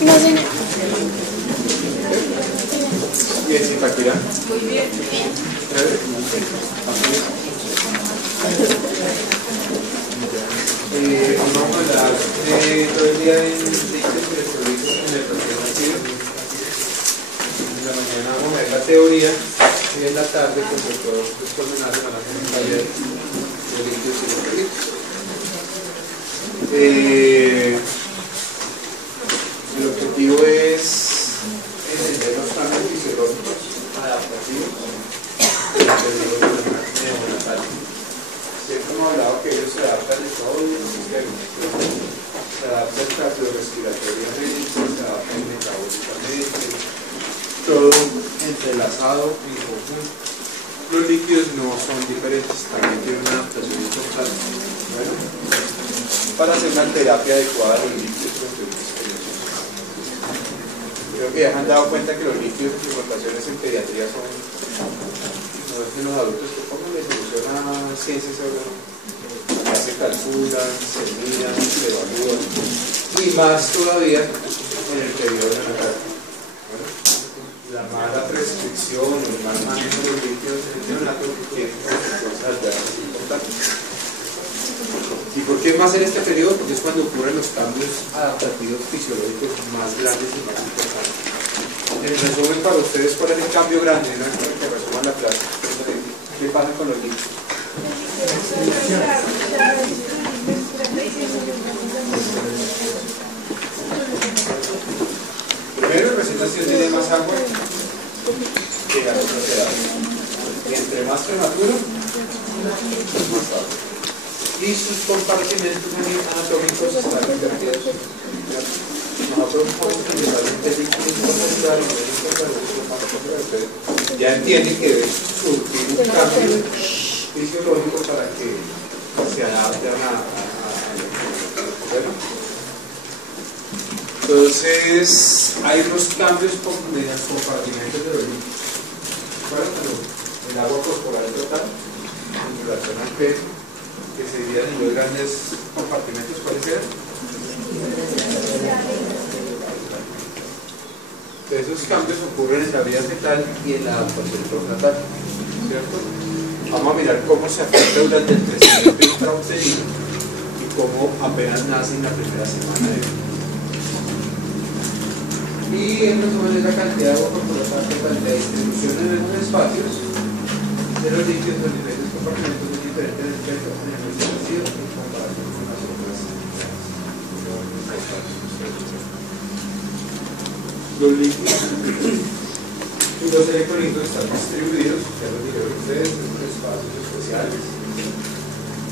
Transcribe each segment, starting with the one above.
No, señor. Bien, simpatía. Muy bien. Vamos a hablar todo el día en dictes electrolíticos en el proceso nacido. En la mañana vamos a ver la teoría y en la tarde, pues todos los pormenores van a hacer un taller de líquidos y electrolitos. El objetivo es entender los cambios fisiológicos adaptativos de los periodos neonatales. Siempre hemos hablado que ellos se adaptan en todos los sistemas. Se adaptan cardiorrespiratoriamente, se adaptan metabólicamente, todo entrelazado en conjunto. Los líquidos no son diferentes, también tienen una adaptación importante. Bueno, para hacer una terapia adecuada de los líquidos creo que ya se han dado cuenta que los líquidos en sus rotaciones en pediatría son, no es de los adultos, que cómo les soluciona ciencias sobre se calculan, se miran, se evalúan, y más todavía en el periodo neonatal. Bueno, la mala prescripción o el mal manejo de los líquidos en el neonato tiene consecuencias adversas importantes. ¿Y por qué más en este periodo? Porque es cuando ocurren los cambios adaptativos fisiológicos más grandes y más importantes. En resumen, para ustedes, ¿cuál es el cambio grande? ¿No? Para que resuman la clase. ¿Qué pasa con los líquidos? Primero, recién nacido tiene más agua que la otra edad. Y entre más prematuro, más agua. Y sus compartimentos anatómicos están invertidos. Nosotros podemos principalmente líquidos intracelulares y intracelulares. Ya entienden que debe surgir un cambio fisiológico para que se adapten a bueno. Entonces, hay unos cambios mediante compartimentos de los líquidos. El agua corporal total en relación al peso, que se dividían en dos grandes compartimentos. ¿Cuáles eran? Esos cambios ocurren en la vida fetal y en la adaptación postnatal, ¿cierto? Vamos a mirar cómo se afecta durante el crecimiento intrauterino y cómo apenas nace en la primera semana de vida. Y en resumen es la cantidad de agua corporal total, la distribución en esos espacios de los líquidos en diferentes compartimentos es diferente en el peso en el recién nacido en comparación con las otras espacios. Los líquidos y los electrolitos están distribuidos, ya lo dijeron ustedes, en unos espacios especiales,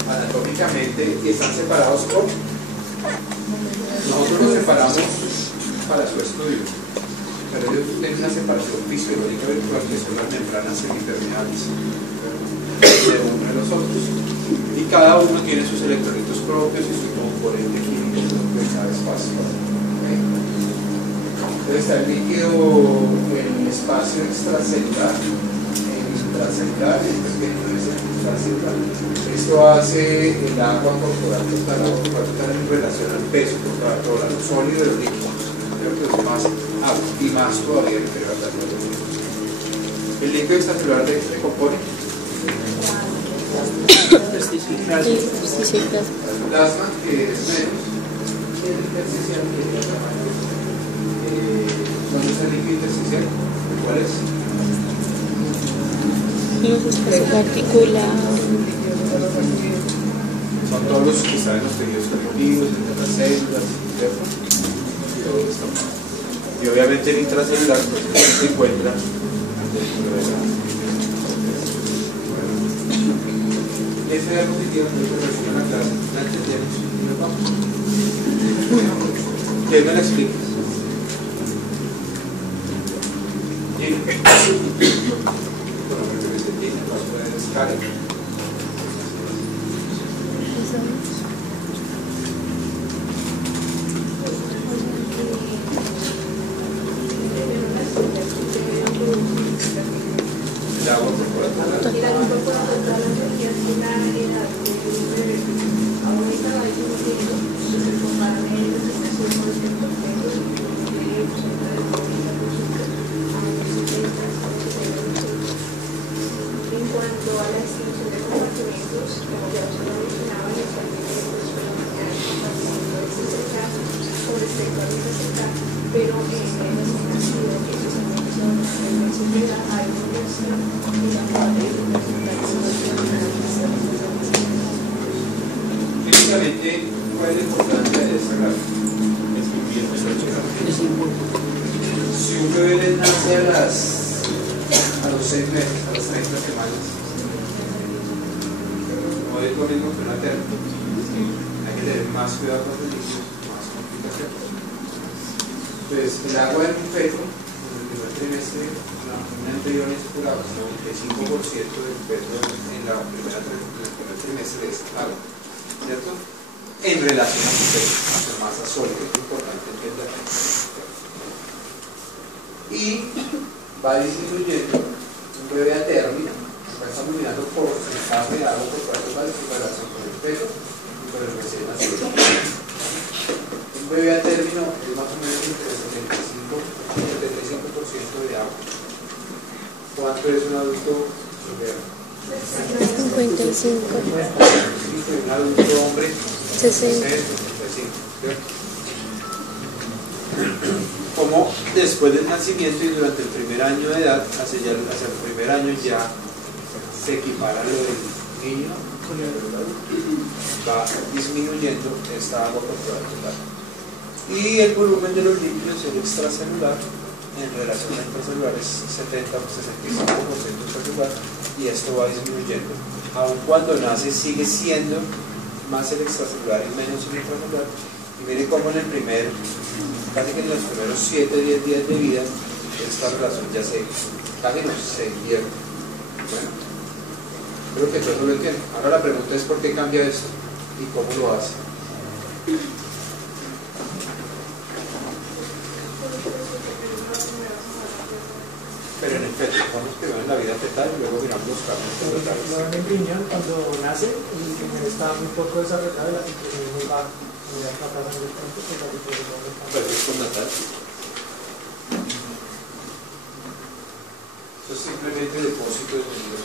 anatómicamente, y están separados por. Nosotros los separamos para su estudio, pero ellos tienen una separación fisiológica virtual que son las membranas semipermeables de uno de los otros, y cada uno tiene sus electrolitos propios y su componente químico propio en cada espacio. Entonces está el líquido en el espacio extracelular, intracelular y después viene el intracelular. Esto hace el agua corporal total, en relación al peso corporal, lo sólido de los líquidos. Creo que es más agua y más todavía el interior de la célula. ¿El líquido extracelular de qué se compone? Plasma, que es menos, y el intersticial, que es el tamaño. ¿Dónde está el líquido intersticial? ¿Cuál es? Articulado. Son todos los que están en los tejidos conectivos, entre las células, ¿cierto? Todo esto. Y obviamente el intracelular pues, se encuentra dentro de la. Ese diapositivo que se resume en la clase, la entendemos y nos vamos. ¿Quién me lo explica? el agua corporal. Total. En cuanto a la extinción de compartimentos, como ya se lo mencionaba, los compartimentos con respecto a los resultados, pero en el sentido que se menciona en la sociedad hay una versión en la cual el Típicamente, ¿cuál es la importancia de esta gráfica? Es muy bien, si un bebé le nace a los 6 meses, a las 30 semanas, no es lo mismo que una terna. Hay que tener más cuidado con los niños, más complicaciones. Entonces, el agua en un feto, en el primer trimestre, un embrión es pura, el 95% del feto en el primer trimestre es agua, ¿cierto? En relación a su masa sólida, es importante entender. Y va disminuyendo un bebé a término, va disminuyendo porcentaje de agua por cuarto en relación con el feto y con el recién nacido. Un bebé a término es más o menos entre el 75% de agua. ¿Cuánto es un adulto soltero? 55. Un adulto hombre 60. 65. Como después del nacimiento y durante el primer año de edad, hacia el primer año ya se equipara lo del niño con el adulto, va disminuyendo esta agua corporal total. Y el volumen de los líquidos y el extracelular en relación a intracelular es 70 o 65% intracelular, y esto va disminuyendo. Aun cuando nace sigue siendo más el extracelular y menos el intracelular. Y mire cómo en el casi que en los primeros 7-10 días de vida, esta relación ya se invierte. Bueno, creo que todo lo entiendo. Ahora la pregunta es ¿por qué cambia esto? ¿Y cómo lo hace? Pero en el feto, vamos primero en la vida fetal y luego miramos los cambios totales. Lo ven en riñón cuando nace, el riñón está un poco desarrollado y la filtración es muy baja. Ya está pasando el tiempo, pues la filtración va aumentando. Pero es con natal. Eso es simplemente depósito de sonido.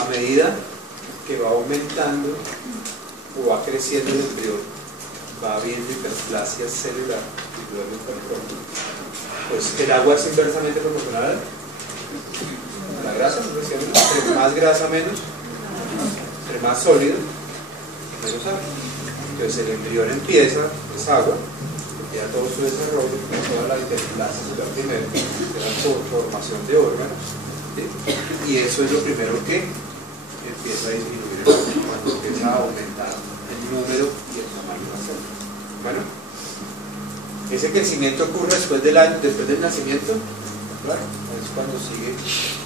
A medida que va aumentando o va creciendo el embrión, va habiendo hiperplasia celular y luego hipertrofia. Pues el agua es inversamente proporcional a la grasa, entre más grasa menos, entre más sólido menos agua. Entonces el embrión empieza, es agua, empieza todo su desarrollo, toda la hiperplasia celular primero, la formación de órganos, ¿sí? Y eso es lo primero que empieza a disminuir cuando empieza a aumentar el número y el tamaño de la célula. Bueno, ese crecimiento ocurre después del nacimiento, claro, es cuando sigue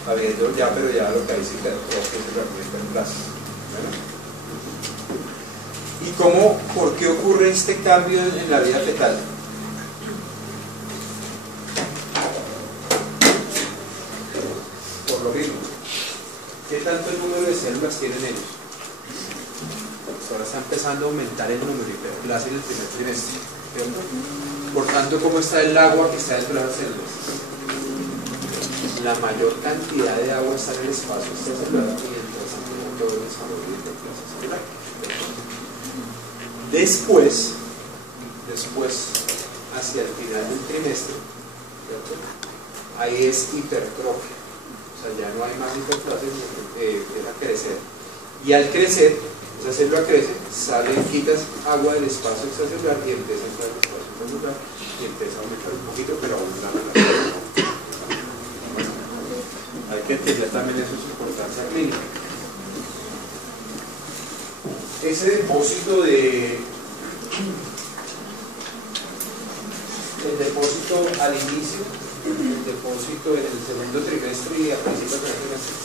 habiendo ya, pero ya lo que hay es hiperplasia. ¿Bueno? ¿Y por qué ocurre este cambio en la vida fetal? Por lo mismo. ¿Qué tanto el número de células tienen ellos? Pues ahora está empezando a aumentar el número de hiperplasia en el primer trimestre, ¿cierto? Por tanto, ¿cómo está el agua que está dentro de las células? La mayor cantidad de agua está en el espacio extracelular y entonces todo el desarrollo de hiperplasia celular. Después, hacia el final del trimestre, ¿cierto? Ahí es hipertrofia, o sea, ya no hay más hiperplasia, empieza a crecer. Y al crecer, esa célula crece, quitas agua del espacio extracelular y empieza a entrar en el espacio intracelular y empieza a aumentar un poquito, pero aún la relación. Bueno, hay que entender también eso su importancia clínica. Ese depósito el depósito al inicio, el depósito en el segundo trimestre y a principio del trimestre,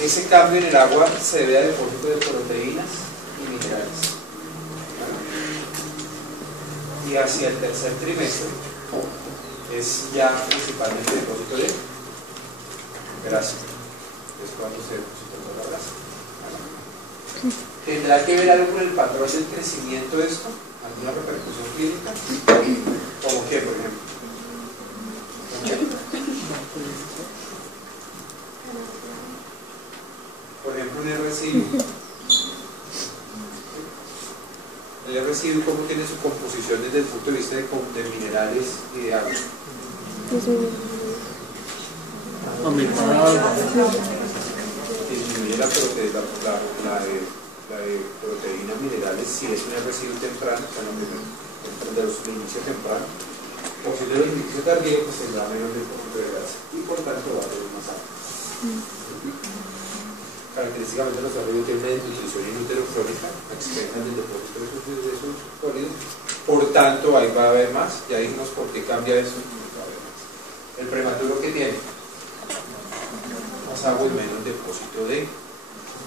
ese cambio en el agua se debe a depósito de proteínas y minerales. Y hacia el tercer trimestre es ya principalmente depósito de grasa. Es cuando se deposita toda la grasa. ¿Tendrá que ver algo con el patrón del crecimiento de esto? ¿Alguna repercusión clínica? ¿Como qué, por ejemplo? Por ejemplo, un residuo. El residuo, ¿cómo tiene su composición desde el punto de vista de minerales y de agua? Disminuye la de proteínas minerales si es un residuo temprano, o sea, de los inicios tempranos, o si de los inicios tardíos, pues tendrá menos depósito de grasa y por tanto va a tener más agua. Característicamente los sólidos tienen una desnutrición inútero-crónica, expensan del depósito de esos sólidos, por tanto ahí va a haber más. Ya dijimos por qué cambia eso, va a haber más. El prematuro que tiene más agua y menos depósito de,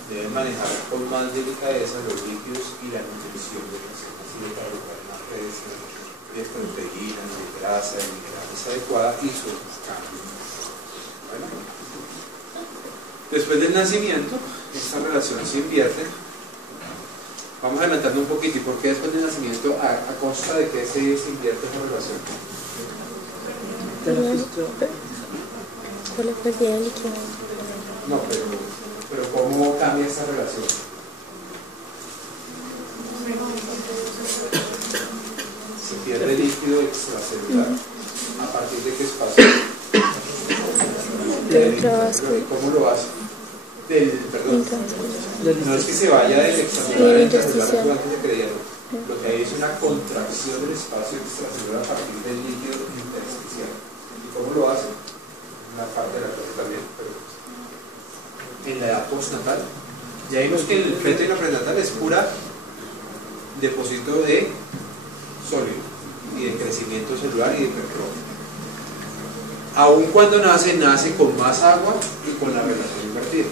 deben manejar con más delicadeza los líquidos y la nutrición de las células y para lograr más redes de proteínas, de grasa, de minerales adecuada y su cambio. Bueno. Después del nacimiento, esta relación se invierte. Vamos adelantando un poquito. ¿Y por qué después del nacimiento, a costa de qué se invierte esa relación? Por la pérdida de líquido. No, pero ¿cómo cambia esa relación? Se pierde líquido extracelular. ¿A partir de qué espacio? ¿Cómo lo hace? No es que se vaya del extracelular al intracelular como antes se creía, lo que hay es una contracción del espacio extracelular a partir del líquido intersticial. ¿Y cómo lo hace? Una parte de la clase también, pero en la edad postnatal. Ya vimos que el feto y la prenatal es pura depósito de sólido y de crecimiento celular y de hipertrofia. Aun cuando nace con más agua y con la relación invertida.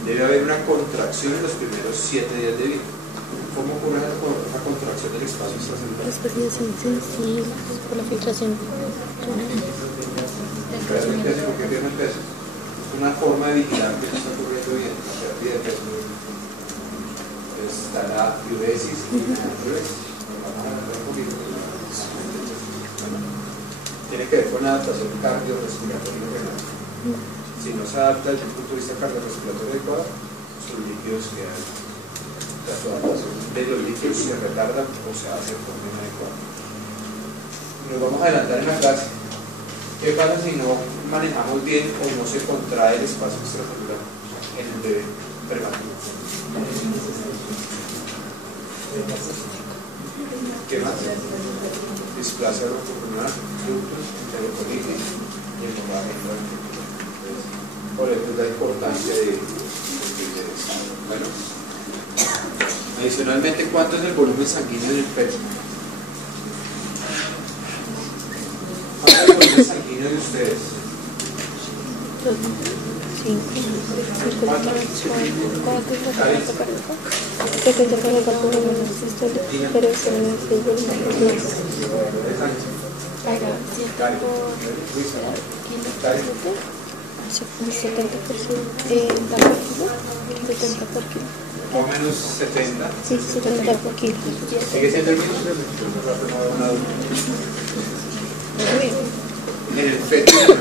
Debe haber una contracción en los primeros 7 días de vida. ¿Cómo ocurre esa contracción del espacio extracelular? Las pérdidas sensibles por la filtración. ¿Por qué pierde el peso? Es una forma de vigilar que no está ocurriendo bien, la pérdida de peso. Está la diuresis y la diuresis. Vamos a ver un poquito. Tiene que ver con la adaptación cardiorrespiratoria renal. Si no se adapta desde el punto de vista cardiorrespiratorio adecuado, sus líquidos quedan, la adaptación de los líquidos se retardan o se hace de forma inadecuada. Nos vamos a adelantar en la clase. ¿Qué pasa si no manejamos bien o no se contrae el espacio extracelular en el bebé prematuro? ¿Qué más? Displasia broncopleural, ductos, enterocolitis y hemorragia intraventricular. Por eso es la importancia de eso. Bueno, adicionalmente, ¿cuánto es el volumen sanguíneo en el pecho? ¿Cuánto es el volumen sanguíneo de ustedes? 70 por kilo. Más o menos 70. Sí, 70 por kilo. ¿Sigue siendo el mismo? En el feto.